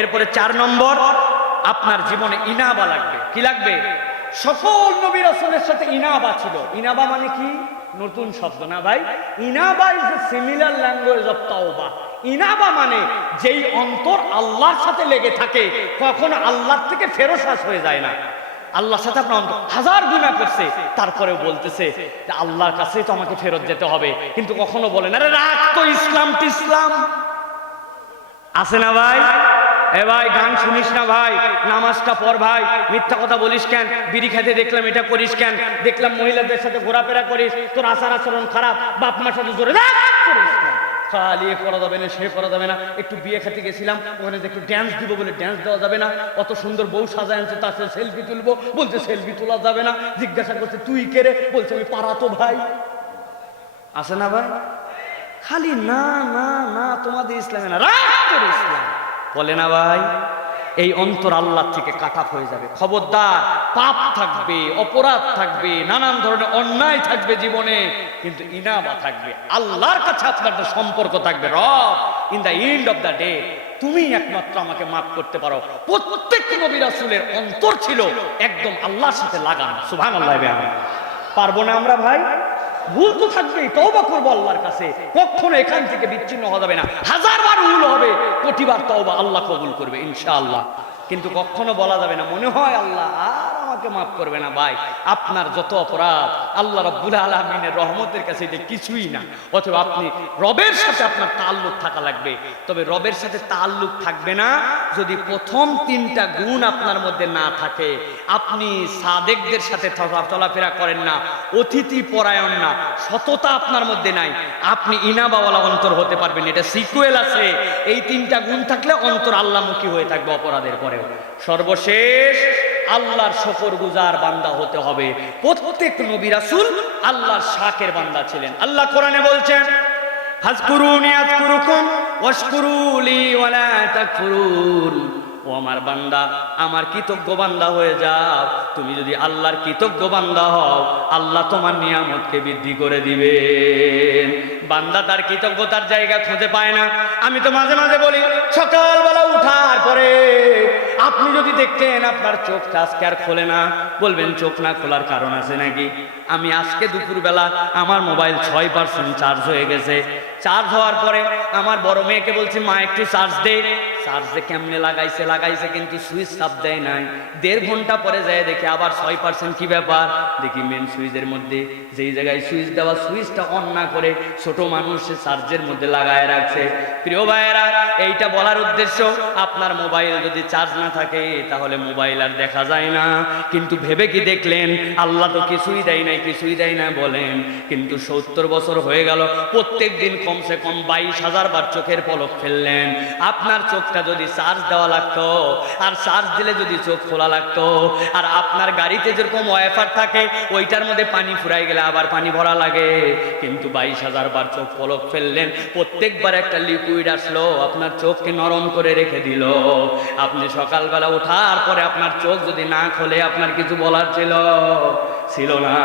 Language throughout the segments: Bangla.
এরপরে 4 নম্বর, আপনার জীবনে ইনাবা লাগবে। কি লাগবে? সকল নবী রাসূলের সাথে ইনাবা ছিল। ইনাবা মানে কি? নতুন শব্দ না ভাই। ইনাবা is a similar language of তাওবা। ইনাবা মানে যেই অন্তর আল্লাহর সাথে লেগে থাকে, কখনো আল্লাহর থেকে ফেরসাস হয়ে যায় না। আল্লাহর সাথে আপনার অন্তর হাজার গুনাহ করছে, তারপরেও বলতেছে যে আল্লাহর কাছেই তো আমাকে ফেরত যেতে হবে, কিন্তু কখনো বলে না আরে রাখ তো ইসলাম আছে না ভাই? এ ভাই গান শুনিস না ভাই, নামাজটা পড় ভাই, মিথ্যা কথা বলিস কেন, বিড়ি খেতে দেখলাম এটা করিস কেন, দেখলাম মহিলাদের সাথে ঘোরাফেরা করিস, তোর আচার আচরণ খারাপ, বাপ মার সাথে জোরে করিস কেন, খালি করা যাবে না, সে করা যাবে না। একটু বিয়ে খেতে গেছিলাম, ওখানে একটু ড্যান্স দিব বলে ড্যান্স দেওয়া যাবে না। অত সুন্দর বউ সাজায় আনছে, তার সাথে সেলফি তুলবো বলছে সেলফি তোলা যাবে না। জিজ্ঞাসা করছে তুই কে রে, বলছে আমি পাড়া তো ভাই। আছে না ভাই? খালি না না না, তোমাদের ইসলামে না, রাষ্ট্রের ইসলাম বলে না ভাই। এই অন্তর আল্লাহ থেকে কাটা হয়ে যাবে। খবরদার, পাপ থাকবে, অপরাধ থাকবে, নানান ধরনের অন্যায় থাকবে জীবনে, কিন্তু ইনাবা থাকবে, আল্লাহর কাছে আপনার সম্পর্ক থাকবে। রব, in the end of the day তুমি একমাত্র আমাকে মাফ করতে পারো। প্রত্যেক নবী রাসূলের অন্তর ছিল একদম আল্লাহর সাথে লাগানো। সুবহানাল্লাহ। পারবো না আমরা ভাই? ভুল তো থাকবেই, তওবা করবো আল্লাহর কাছে, কখনো এখান থেকে বিচ্ছিন্ন হওয়া যাবে না। হাজারবার ভুল হবে, কোটিবার তওবা আল্লাহ কবুল করবে ইনশাআল্লাহ, কিন্তু কখনো বলা যাবে না মনে হয় আল্লাহ আর আমাকে মাফ করবে না। ভাই, আপনার যত অপরাধ আল্লাহ রাব্বুল আলামিনের রহমতের কাছে এটা কিছুই না। অথবা আপনি রবের সাথে আপনার তাআল্লুক থাকা লাগবে। তবে রবের সাথে তাআল্লুক থাকবে না যদি প্রথম 3টা গুণ আপনার মধ্যে না থাকে। আপনি সাদেকদের সাথে চলাফেরা করেন না, অতিথি পরায়ণ না, সততা আপনার মধ্যে নাই, আপনি ইনাবাওয়ালা অন্তর হতে পারবেন। এটা সিকুয়েল আছে। এই 3টা গুণ থাকলে অন্তর আল্লাহমুখী হয়ে থাকবে অপরাধের পরেও। সর্বশেষ, আল্লাহর শুকরগুজার বান্দা হতে হবে। প্রত্যেক নবী রাসূল আল্লাহর শাকের বান্দা ছিলেন। আল্লাহ কোরআনে বলছেন ফাজকুরুনি আযকুরুকুম ওয়াশকুরু লি ওয়ালা তাকফুরুন। ও আমার বান্দা, আমার কৃতজ্ঞ বান্দা হয়ে যাও। তুমি যদি আল্লাহর কৃতজ্ঞ বান্দা হও, আল্লাহ তোমার নিয়ামতকে বৃদ্ধি করে দিবেন। বান্দা তার কৃতজ্ঞতার জায়গা খুঁজে পায় না। আমি তো মাঝে মাঝে বলি, সকালবেলা উঠার পরে আপনি যদি দেখতেন আপনার চোখটা আজকে আর খোলে না, বলবেন চোখ না খোলার কারণ আছে নাকি? আমি আজকে দুপুরবেলা আমার মোবাইল 6% চার্জ হয়ে গেছে। চার্জ হওয়ার পরে আমার বড় মেয়েকে বলছি মা একটু চার্জ দে। চার্জে কেমনে লাগাইছে কিন্তু সুইচ চাপ দেয় নাই। 1.5 ঘন্টা পরে যায় দেখি আবার 6%। কি ব্যাপার? দেখি মেন সুইচের মধ্যে যেই জায়গায় সুইচ দেওয়া, সুইচটা অন না করে ছোট মানুষ চার্জের মধ্যে লাগায় রাখছে। প্রিয় ভাইয়েরা, এইটা বলার উদ্দেশ্য, আপনার মোবাইল যদি চার্জ না থাকে তাহলে মোবাইল আর দেখা যায় না। কিন্তু ভেবে কি দেখলেন আল্লাহ তো কিছুই দেয় নাই বলেন, কিন্তু 70 বছর হয়ে গেল, প্রত্যেক দিন কমসে কম 22,000 বার চোখের পলক ফেললেন। আপনার চোখটা যদি চার্জ দেওয়া লাগতো, আর চার্জ দিলে যদি চোখ খোলা লাগতো, আর আপনার গাড়িতে যেরকম ওয়াইফার থাকে ওইটার মধ্যে পানি ফুরাই গেলে আবার পানি ভরা লাগে, কিন্তু 22,000 বার চোখ পলক ফেললেন, প্রত্যেকবার একটা লিকুইড আসলো আপনার চোখকে নরম করে রেখে দিল। আপনি সকালবেলা ওঠার পরে আপনার চোখ যদি না খোলে আপনার কিছু বলার ছিল না।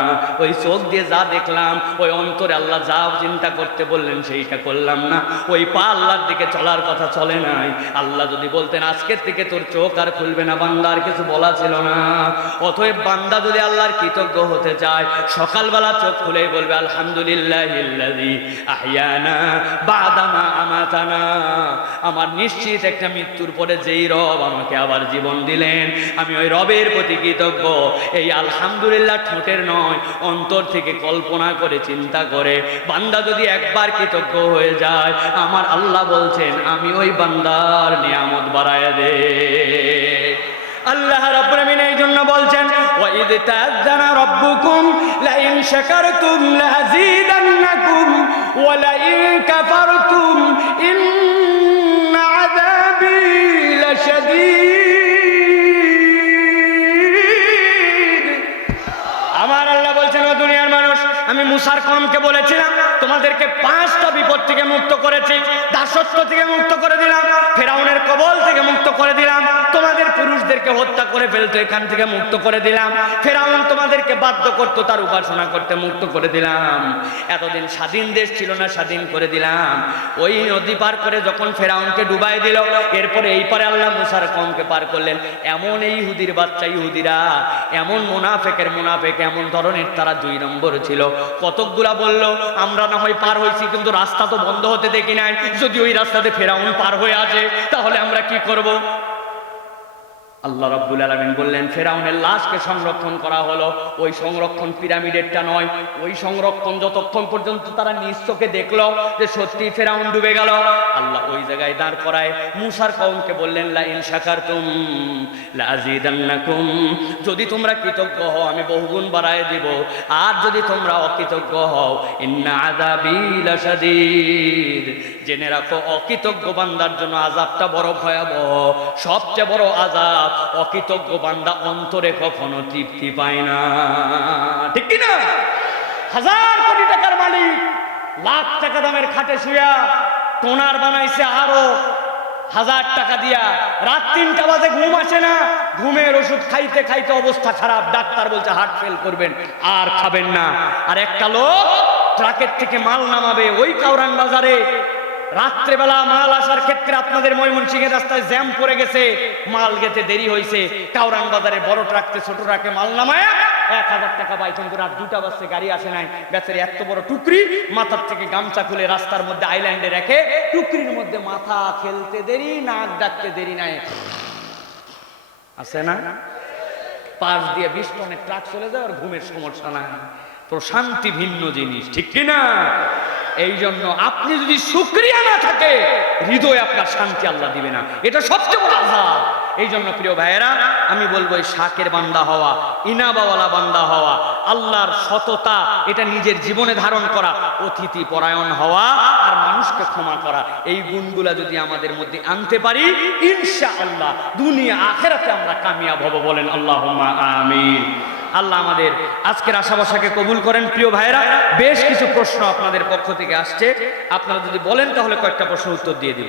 ওই চোখ দিয়ে যা দেখলাম, ওই অন্তরে আল্লাহ যা চিন্তা করতে বললেন সেইটা করলাম না, ওই পা আল্লাহর দিকে চলার কথা চলে নাই। আল্লাহ যদি বলতেন আজকের থেকে তোর চোখ আর খুলবে না, বান্দা আর কিছু বলা ছিল না। অতএব বান্দা যদি আল্লাহর কৃতজ্ঞ হতে চায়, সকালবেলা চোখ খুলেই বলবে আলহামদুলিল্লাহিল্লাযী আহইয়ানা বা'দা মা আমাতানা। আমার নিশ্চিত একটা মৃত্যুর পরে যেই রব আমাকে আবার জীবন দিলেন, আমি ওই রবের প্রতি কৃতজ্ঞ। এই আলহামদুলিল্লাহ ঠোঁটের নয়, অন্তর থেকে কল্পনা করে চিন্তা করে বান্দা যদি একবার কৃতজ্ঞ হয়ে যায়, আমার আল্লাহ বলছেন আমি ওই বান্দার নিয়ামত বাড়ায় দে। আল্লাহ রাব্বুল আমিন এই জন্য বলছেন ওয়া ইয তা'যানা রাব্বুকুম লা ইন শাকারতুম লাযীদান্নাকুম ওয়া লা ইন কাফারতুম ইন্না আযাবী লাশাদীদ। আমার আল্লাহ বলছেন ও দুনিয়ার মানুষ, আমি মুসার কওমকে বলেছিলাম তোমাদেরকে 5টা বিপদ থেকে মুক্ত করেছি, দাসত্ব থেকে মুক্ত করে দিলাম, ফেরাউনের কবল থেকে মুক্ত করে দিলাম, তোমার তোমাদের পুরুষদেরকে হত্যা করে ফেলতো, এখান থেকে মুক্ত করে দিলাম। ফেরাউন তোমাদেরকে বাধ্য করতো তার উপাসনা করতে, মুক্ত করে দিলাম। এতদিন স্বাধীন দেশ ছিল না, স্বাধীন করে দিলাম। ওই নদী পার করে যখন ফেরাউনকে ডুবাই দিল, এরপরে এই পারে আল্লাহ মুসার কওমকে পার করলেন। এমন এই ইহুদির বাচ্চা ইহুদিরা, এমন মুনাফেকের মুনাফেক, এমন ধরনের তারা 2 নম্বর ছিল। কতকগুলা বলল আমরা না হয় পার হয়েছি, কিন্তু রাস্তা তো বন্ধ হতে দেখি নাই। যদি ওই রাস্তাতে ফেরাউন পার হয়ে আসে তাহলে আমরা কি করব? আল্লাহ রাব্বুল আলামিন বললেন ফেরাউনের লাশকে সংরক্ষণ করা হলো। ওই সংরক্ষণ পিরামিডেরটা নয়, ওই সংরক্ষণ যতক্ষণ পর্যন্ত তারা নিজ চোখে দেখলো যে সত্যি ফেরাউন ডুবে গেল, আল্লাহ ওই জায়গায় দাঁড় করায় মুসার কওমকে বললেন লা ইন শাকারতুম লা আযীদান্নাকুম, যদি তোমরা কৃতজ্ঞ হও আমি বহুগুণ বাড়ায় দিব, আর যদি তোমরা অকৃতজ্ঞ হও ইন্না আযাবী লাশাদীদ, জেনে রাখো অকৃতজ্ঞ বান্দার জন্য আযাবটা বড় ভয়াবহ। সবচেয়ে বড় আযাব, অকৃতজ্ঞ বান্দা অন্তরে কখনো তৃপ্তি পায় না, ঠিক কি না? 1000 কোটি টাকার মালিক, লাখ টাকা দামের খাটে শুয়া টোনার বানাইছে আরো 1000 টাকা দিয়া, রাত 3টা বাজে ঘুম আসে না, ঘুমের ওষুধ খাইতে খাইতে অবস্থা খারাপ, ডাক্তার বলছে হার্ট ফেল করবেন, আর খাবেন না। আর একটা লোক ট্রাকের থেকে মাল নামাবে ওই কাউরান বাজারে, রাত্রেবেলা মাল আসার ক্ষেত্রে আপনাদের ময়মনসিংহের রাস্তায় জ্যাম পড়ে গেছে, মাল গেতে দেরি হয়েছে, কাউরান বাজারে বড় ট্রাকতে ছোট ট্রাকে মাল নামায় 1000 টাকা পাই, কিন্তু রাত 2টা বাজছে গাড়ি আসে নাই। বেচারি এত বড় টুকরি, মাথার থেকে গামছা খুলে রাস্তার মধ্যে আইল্যান্ডে রেখে, টুকরির মধ্যে মাথা খেলতে দেরি, নাক ডাকতে দেরি নাই, আছে না? পাশ দিয়ে 20 টনের ট্রাক চলে যায়, আর ঘুমের সমস্যা নাই। প্রশান্তি ভিন্ন জিনিস, ঠিক কিনা? এই জন্য আপনি যদি শুকরিয়া না থাকে, হৃদয়ে আপনার শান্তি আল্লাহ দিবে না, এটা সবচেয়ে বড় আযাব। এই জন্য প্রিয় ভাইয়েরা, আমি বলবো এই শাকের বান্দা হওয়া, ইনাবাওয়ালা বান্দা হওয়া, আল্লাহর সততা এটা নিজের জীবনে ধারণ করা, অতিথি পরায়ণ হওয়া, আর মানুষকে ক্ষমা করা, এই গুণগুলা যদি আমাদের মধ্যে আনতে পারি, ইনশাআল্লাহ দুনিয়া আখিরাতে আমরা কামিয়াব হব। বলেন আল্লাহুম্মা আমিন। আল্লাহ আমাদের আজকের আশা-ভরসাকে কবুল করেন। প্রিয় ভাইরা, বেশ কিছু প্রশ্ন আপনাদের পক্ষ থেকে আসছে, আপনারা যদি বলেন তাহলে কয়েকটা প্রশ্ন উত্তর দিয়ে দিব।